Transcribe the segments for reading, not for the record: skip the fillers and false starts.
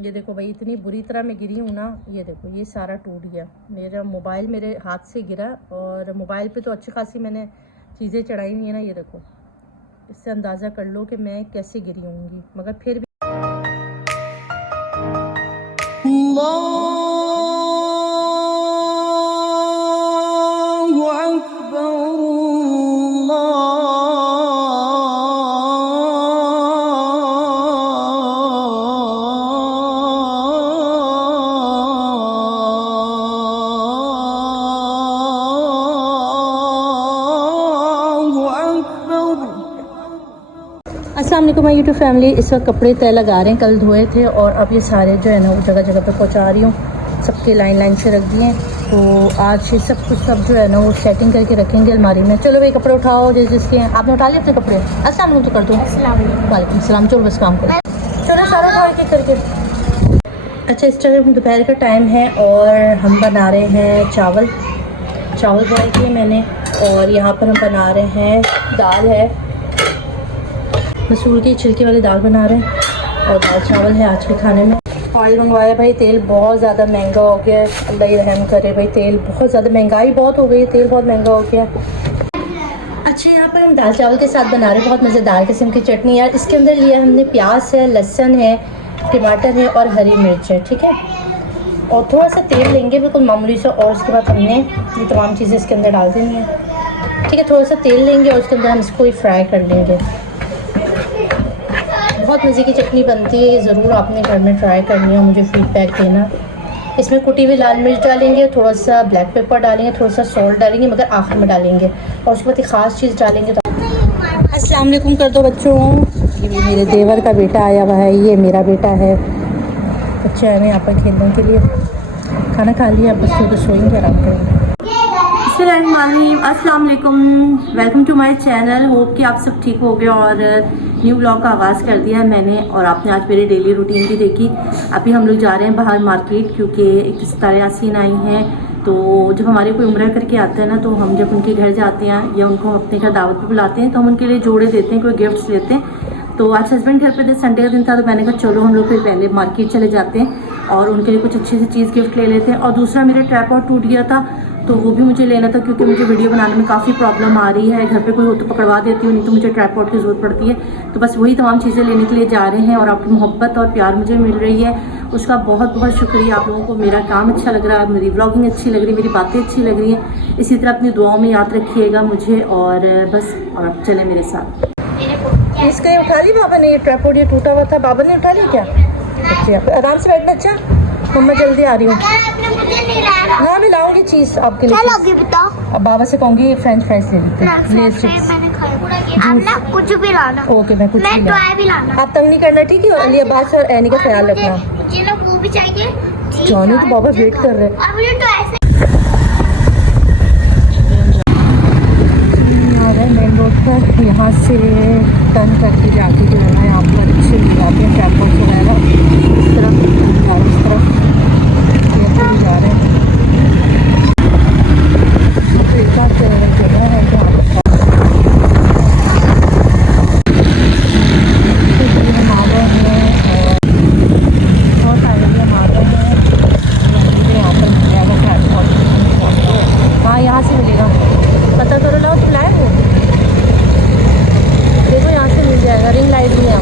ये देखो भाई, इतनी बुरी तरह मैं गिरी हूँ ना। ये देखो, ये सारा टूट गया। मेरा मोबाइल मेरे हाथ से गिरा, और मोबाइल पे तो अच्छी खासी मैंने चीज़ें चढ़ाई हुई है ना। ये देखो, इससे अंदाज़ा कर लो कि मैं कैसे गिरी होंगी, मगर फिर भी अस्सलाम वालेकुम माय यूट्यूब फैमिली। इस वक्त कपड़े तय लगा रहे हैं, कल धोए थे और अब ये सारे जो है ना वो जगह जगह पे पहुंचा रही हूँ। सबके लाइन लाइन से रख दिए। तो आज ये सब कुछ सब जो है ना वो सेटिंग करके रखेंगे अलमारी में। चलो भाई कपड़े उठाओ जिस जिसके हैं। आपने उठा लिया अपने कपड़े? अस्सलाम वालेकुम तो कर दो। वालेकुम सलाम। चलो बस काम करो, चलो सारा उठा के करके। अच्छा, इस टाइम दोपहर का टाइम है और हम बना रहे हैं चावल बॉयल किए मैंने। और यहाँ पर हम बना रहे हैं दाल है, मसूर की छिलके वाली दाल बना रहे हैं, और दाल चावल है आज के खाने में। ऑयल मंगवाया भाई, तेल बहुत ज़्यादा महंगा हो गया है। अल्लाह ही रहम करे भाई, तेल बहुत ज़्यादा, महंगाई बहुत हो गई है, तेल बहुत महंगा हो गया है। अच्छा, यहाँ पर हम दाल चावल के साथ बना रहे हैं बहुत मज़ेदार किस्म की चटनी। यार इसके अंदर लिया हमने प्याज है, लहसुन है, टमाटर है और हरी मिर्च है, ठीक है। और थोड़ा सा तेल लेंगे बिल्कुल मामूली सा, और उसके बाद हमने ये तमाम चीज़ें इसके अंदर डाल देनी है, ठीक है। थोड़ा सा तेल लेंगे और उसके अंदर हम इसको ही फ्राई कर लेंगे। बहुत मज़े की चटनी बनती है, ये ज़रूर आपने घर में ट्राई करनी है, मुझे फीडबैक देना। इसमें कुटी हुई लाल मिर्च डालेंगे, थोड़ा सा ब्लैक पेपर डालेंगे, थोड़ा सा सॉल्ट डालेंगे, मगर आखिर में डालेंगे। और उसके बाद एक ख़ास चीज़ डालेंगे। तो अस्सलाम वालेकुम कर दो बच्चों। ये मेरे देवर का बेटा आया हुआ है, ये मेरा बेटा है। बच्चे आए हैं यहाँ पर खेलने के लिए। खाना खा लिया, बस तो सोएंगे आराम करेंगे। अस्सलाम वालेकुम, welcome to my channel. Hope कि आप सब ठीक हो गए और न्यू ब्लॉग का आगाज़ कर दिया है मैंने। और आपने आज मेरी डेली रूटीन भी देखी। अभी हम लोग जा रहे हैं बाहर मार्केट, क्योंकि एक सितारा यासीन आई हैं। तो जब हमारे कोई उम्रा करके आते हैं ना, तो हम जब उनके घर जाते हैं या उनको अपने घर दावत पर बुलाते हैं, तो हम उनके लिए जोड़े देते हैं, कोई गिफ्ट्स देते हैं। तो आज हस्बैंड घर पे थे, संडे का दिन था, तो मैंने कहा चलो हम लोग फिर पहले मार्केट चले जाते हैं और उनके लिए कुछ अच्छी सी चीज़ गिफ्ट ले लेते हैं। और दूसरा, मेरा ट्राइपॉड टूट गया था, तो वो भी मुझे लेना था, क्योंकि मुझे वीडियो बनाने में काफ़ी प्रॉब्लम आ रही है। घर पे कोई हो तो पकड़वा देती हूँ, नहीं तो मुझे ट्राइपॉड की ज़रूरत पड़ती है। तो बस वही तमाम चीज़ें लेने के लिए जा रहे हैं। और आपकी मोहब्बत और प्यार मुझे मिल रही है, उसका बहुत बहुत शुक्रिया। आप लोगों को मेरा काम अच्छा लग रहा है, मेरी व्लॉगिंग अच्छी लग रही है, मेरी बातें अच्छी लग रही हैं। इसी तरह अपनी दुआओं में याद रखिएगा मुझे। और बस, और आप चले मेरे साथ। इसका उठा ली बाबा ने, ये ट्राइपॉड ये टूटा हुआ था, बाबा ने उठा ली क्या? अच्छा, आराम से बैठना। अच्छा मम्मा जल्दी आ रही हूँ। हाँ मैं लाऊंगी चीज़ आपके लिए। क्या लोगी बताओ? अब बाबा से कहूँगी फ्रेंच फ्राइज ले लेते हैं। कुछ भी लाना। ओके, मैं कुछ भी लाना। आप तंग नहीं करना, ठीक है। अली अब्बास और एनी का ख्याल रखना। मुझे ना वो भी चाहिए। जाने तो बाबा वेट कर रहे हैं। और मुझे तो ऐसे मेन रोड पर यहाँ से टर्न करके जाके जो है ना, यहाँ पर अच्छे मिल जाते हैं ट्राइपॉड वगैरह। इस तरफ इस तरफ ये जा रहे हैं। तो एक बात जगह है जहाँ हम आ रहे हैं और बहुत सारे हम आ रहे हैं। यहाँ पर मिल जाएगा ट्राइपॉड। हाँ यहाँ से मिलेगा, पता करो। लाओ तो लाए हो, देखो यहाँ से मिल जाएगा। रिंग लाइट भी है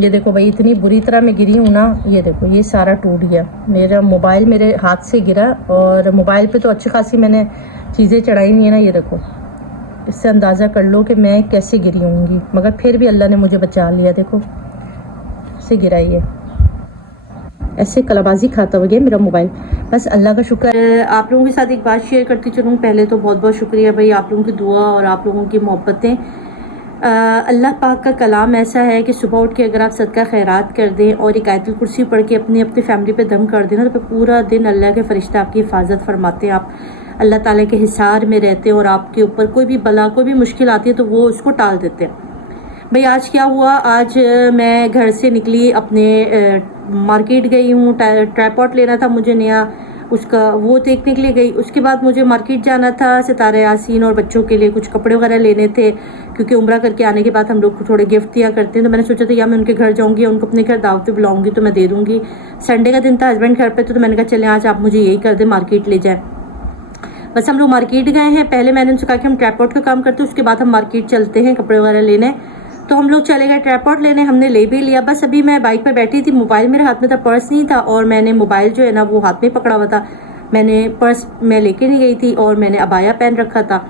ये देखो भाई, इतनी बुरी तरह मैं गिरी हूँ ना, ये देखो ये सारा टूट गया। मेरा मोबाइल मेरे हाथ से गिरा और मोबाइल पे तो अच्छी खासी मैंने चीज़ें चढ़ाई हुई है ना, ये देखो। इससे अंदाज़ा कर लो कि मैं कैसे गिरी होंगी, मगर फिर भी अल्लाह ने मुझे बचा लिया। देखो से गिरा, ये ऐसे कलाबाजी खाता हो गया मेरा मोबाइल। बस अल्लाह का शुक्र है। आप लोगों के साथ एक बात शेयर करती चलूँ। पहले तो बहुत बहुत शुक्रिया भाई, आप लोगों की दुआ और आप लोगों की मोहब्बतें। अल्लाह पाक का कलाम ऐसा है कि सुबह उठ के अगर आप सदका खैरात कर दें और एक आयतुल कुर्सी पढ़ के अपनी फैमिली पे दम कर दें ना, तो फिर पूरा दिन अल्लाह के फरिश्ते आपकी हिफाजत फरमाते हैं। आप अल्लाह ताला के हिसार में रहते हैं और आपके ऊपर कोई भी बला कोई भी मुश्किल आती है तो वो उसको टाल देते हैं। भाई आज क्या हुआ, आज मैं घर से निकली, अपने मार्केट गई हूँ, ट्राइपॉड लेना था मुझे नया, उसका वो देखने के लिए गई। उसके बाद मुझे मार्केट जाना था सितारे यासीन और बच्चों के लिए कुछ कपड़े वगैरह लेने थे, क्योंकि उम्रा करके आने के बाद हम लोग थोड़े गिफ्ट दिया करते हैं। तो मैंने सोचा था या मैं उनके घर जाऊँगी, उनको अपने घर दावत पे बुलाऊँगी तो मैं दे दूँगी। संडे का दिन था, हस्बैंड घर पे थे, तो मैंने कहा चले आज आप मुझे यही कर दें, मार्केट ले जाएँ। बस हम लोग मार्केट गए हैं। पहले मैंने उनसे कहा कि हम ट्राइपॉड का काम करते हैं, उसके बाद हम मार्केट चलते हैं कपड़े वगैरह लेने। तो हम लोग चले गए ट्राइपॉड लेने, हमने ले भी लिया। बस अभी मैं बाइक पर बैठी थी, मोबाइल मेरे हाथ में था, पर्स नहीं था, और मैंने मोबाइल जो है ना वो हाथ में पकड़ा हुआ था। मैंने पर्स मैं लेके नहीं गई थी और मैंने अबाया पहन रखा था।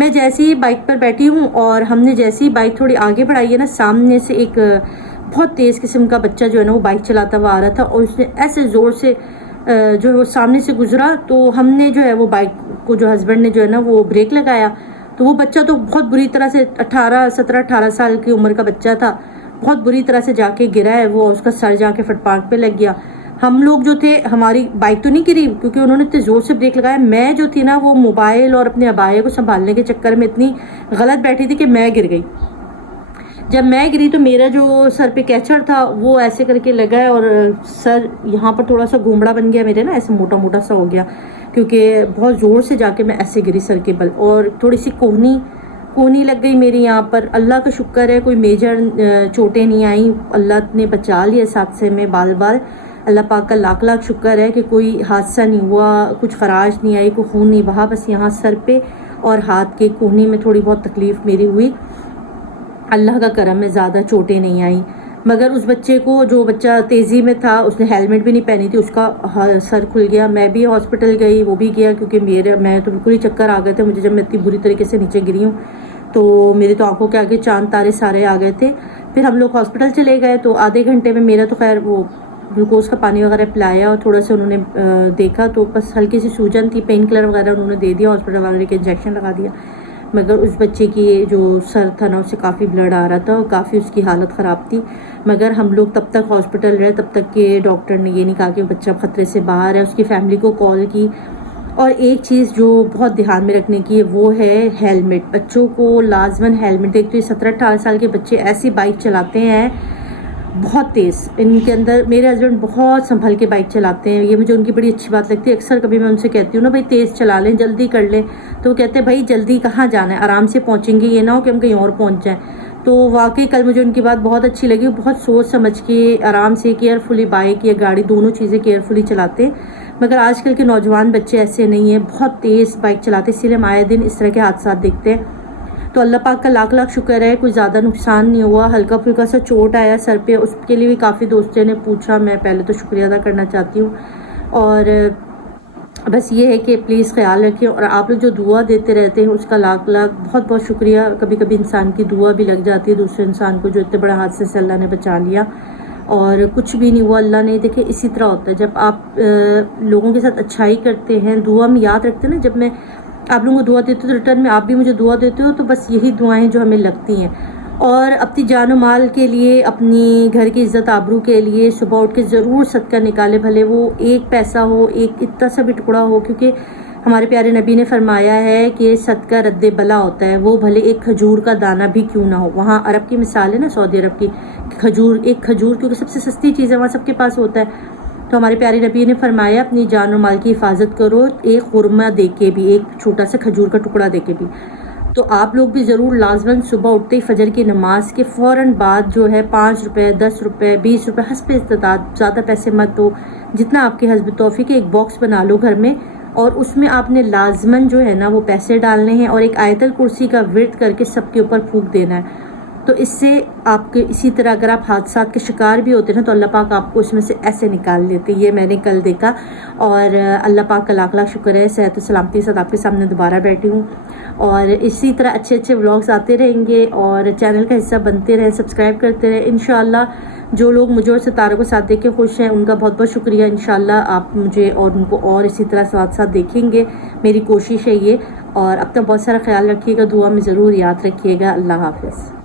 मैं जैसे ही बाइक पर बैठी हूँ और हमने जैसे ही बाइक थोड़ी आगे बढ़ाई है ना, सामने से एक बहुत तेज़ किस्म का बच्चा जो है ना वो बाइक चलाता हुआ आ रहा था और उसने ऐसे ज़ोर से जो है वो सामने से गुजरा। तो हमने जो है वो बाइक को, जो हस्बैंड ने जो है ना वो ब्रेक लगाया, तो वो बच्चा तो बहुत बुरी तरह से 17-18 साल की उम्र का बच्चा था, बहुत बुरी तरह से जाके गिरा है वो, उसका सर जाके फुटपाथ पे लग गया। हम लोग जो थे, हमारी बाइक तो नहीं गिरी क्योंकि उन्होंने इतने ज़ोर से ब्रेक लगाया, मैं जो थी ना वो मोबाइल और अपने अबाये को संभालने के चक्कर में इतनी गलत बैठी थी कि मैं गिर गई। जब मैं गिरी तो मेरा जो सर पे कैचर था वो ऐसे करके लगा है और सर यहाँ पर थोड़ा सा घुमड़ा बन गया मेरे ना, ऐसे मोटा मोटा सा हो गया, क्योंकि बहुत ज़ोर से जाके मैं ऐसे गिरी सर के बल, और थोड़ी सी कोहनी लग गई मेरी यहाँ पर। अल्लाह का शुक्र है कोई मेजर चोटें नहीं आई, अल्लाह ने बचा लिया इस हादसे में बाल बाल। अल्लाह पाक का लाख लाख शुक्र है कि कोई हादसा नहीं हुआ, कुछ खराश नहीं आई, कोई खून नहीं बहा। बस यहाँ सर पे और हाथ के कोहनी में थोड़ी बहुत तकलीफ़ मेरी हुई। अल्लाह का करम में ज़्यादा चोटें नहीं आई। मगर उस बच्चे को, जो बच्चा तेज़ी में था, उसने हेलमेट भी नहीं पहनी थी, उसका सर खुल गया। मैं भी हॉस्पिटल गई, वो भी गया, क्योंकि मैं तो बिल्कुल ही चक्कर आ गए थे मुझे, जब मैं इतनी बुरी तरीके से नीचे गिरी हूँ। तो मेरी तो आंखों के आगे चांद तारे सारे आ गए थे। फिर हम लोग हॉस्पिटल चले गए, तो आधे घंटे में मेरा तो खैर वो ग्लूकोज का पानी वगैरह पिलाया और थोड़ा सा उन्होंने देखा, तो बस हल्की सी सूजन थी, पेन किलर वगैरह उन्होंने दे दिया, हॉस्पिटल वाले के इंजेक्शन लगा दिया। मगर उस बच्चे की जो सर था ना उससे काफ़ी ब्लड आ रहा था और काफ़ी उसकी हालत ख़राब थी। मगर हम लोग तब तक हॉस्पिटल रहे, तब तक के डॉक्टर ने ये नहीं कहा कि वो बच्चा ख़तरे से बाहर है। उसकी फैमिली को कॉल की। और एक चीज़ जो बहुत ध्यान में रखने की है वो है हेलमेट। बच्चों को लाजमन हेलमेट। देखते 17-18 साल के बच्चे ऐसी बाइक चलाते हैं बहुत तेज़, इनके अंदर। मेरे हस्बैंड बहुत संभल के बाइक चलाते हैं, ये मुझे उनकी बड़ी अच्छी बात लगती है। अक्सर कभी मैं उनसे कहती हूँ ना भाई तेज़ चला लें, जल्दी कर लें, तो वो कहते हैं भाई जल्दी कहाँ जाना है, आराम से पहुँचेंगे, ये ना हो कि हम कहीं और पहुँच जाएँ। तो वाकई कल मुझे उनकी बात बहुत अच्छी लगी। बहुत सोच समझ के आराम से केयरफुली बाइक या गाड़ी दोनों चीज़ें केयरफुली चलाते हैं। मगर आजकल के नौजवान बच्चे ऐसे नहीं हैं, बहुत तेज़ बाइक चलाते, इसीलिए हम आए दिन इस तरह के हादसा देखते हैं। तो अल्लाह पाक का लाख लाख शुक्र है कोई ज़्यादा नुकसान नहीं हुआ। हल्का फुल्का सा चोट आया सर पे, उसके लिए भी काफ़ी दोस्तों ने पूछा, मैं पहले तो शुक्रिया अदा करना चाहती हूँ। और बस ये है कि प्लीज़ ख्याल रखें, और आप लोग जो दुआ देते रहते हैं उसका लाख लाख बहुत बहुत शुक्रिया। कभी कभी इंसान की दुआ भी लग जाती है दूसरे इंसान को, जो इतने बड़ा हादसे से अल्लाह ने बचा लिया और कुछ भी नहीं हुआ। अल्लाह ने, देखे इसी तरह होता है, जब आप लोगों के साथ अच्छाई करते हैं, दुआ में याद रखते हैं ना, जब मैं आप लोगों को दुआ देते हो तो रिटर्न में आप भी मुझे दुआ देते हो, तो बस यही दुआएं जो हमें लगती हैं। और अपनी जान और माल के लिए, अपनी घर की इज़्ज़त आबरू के लिए सुबह उठ के ज़रूर सदका निकाले, भले वो एक पैसा हो, एक इतना सा भी टुकड़ा हो, क्योंकि हमारे प्यारे नबी ने फरमाया है कि सदका रद्द बला होता है, वो भले एक खजूर का दाना भी क्यों ना हो। वहाँ अरब की मिसाल है ना, सऊदी अरब की, खजूर, एक खजूर क्योंकि सबसे सस्ती चीज़ है, वहाँ सबके पास होता है। तो हमारे प्यारे नबी ने फरमाया अपनी जान और माल की हिफाजत करो, एक खुरमा दे के भी, एक छोटा सा खजूर का टुकड़ा दे के भी। तो आप लोग भी ज़रूर लाजमन सुबह उठते ही फजर की नमाज के फ़ौरन बाद जो है 5 रुपये, 10 रुपये, 20 रुपये, हस्ब इस्तात, ज़्यादा पैसे मत दो, जितना आपके हस्ब तौफीक है, एक बॉक्स बना लो घर में, और उसमें आपने लाजमन जो है ना वो पैसे डालने हैं और एक आयतल कुर्सी का विर्द करके सबके ऊपर फूंक देना है। तो इससे आपके इसी तरह अगर आप हादसात के शिकार भी होते हैं ना तो अल्लाह पाक आपको इसमें से ऐसे निकाल लेते। ये मैंने कल देखा और अल्लाह पाक का लाख लाख शुक्र है, सेहत सलामती के साथ आपके सामने दोबारा बैठी हूँ। और इसी तरह अच्छे अच्छे व्लॉग्स आते रहेंगे और चैनल का हिस्सा बनते रहें, सब्सक्राइब करते रहें इंशाल्लाह। जो लोग मुझे और सितारों को साथ देख के खुश हैं उनका बहुत बहुत शुक्रिया। इंशाल्लाह आप मुझे और उनको और इसी तरह साथ साथ देखेंगे, मेरी कोशिश है ये। और अपना बहुत सारा ख्याल रखिएगा, दुआ में ज़रूर याद रखिएगा। अल्लाह हाफ़िज़।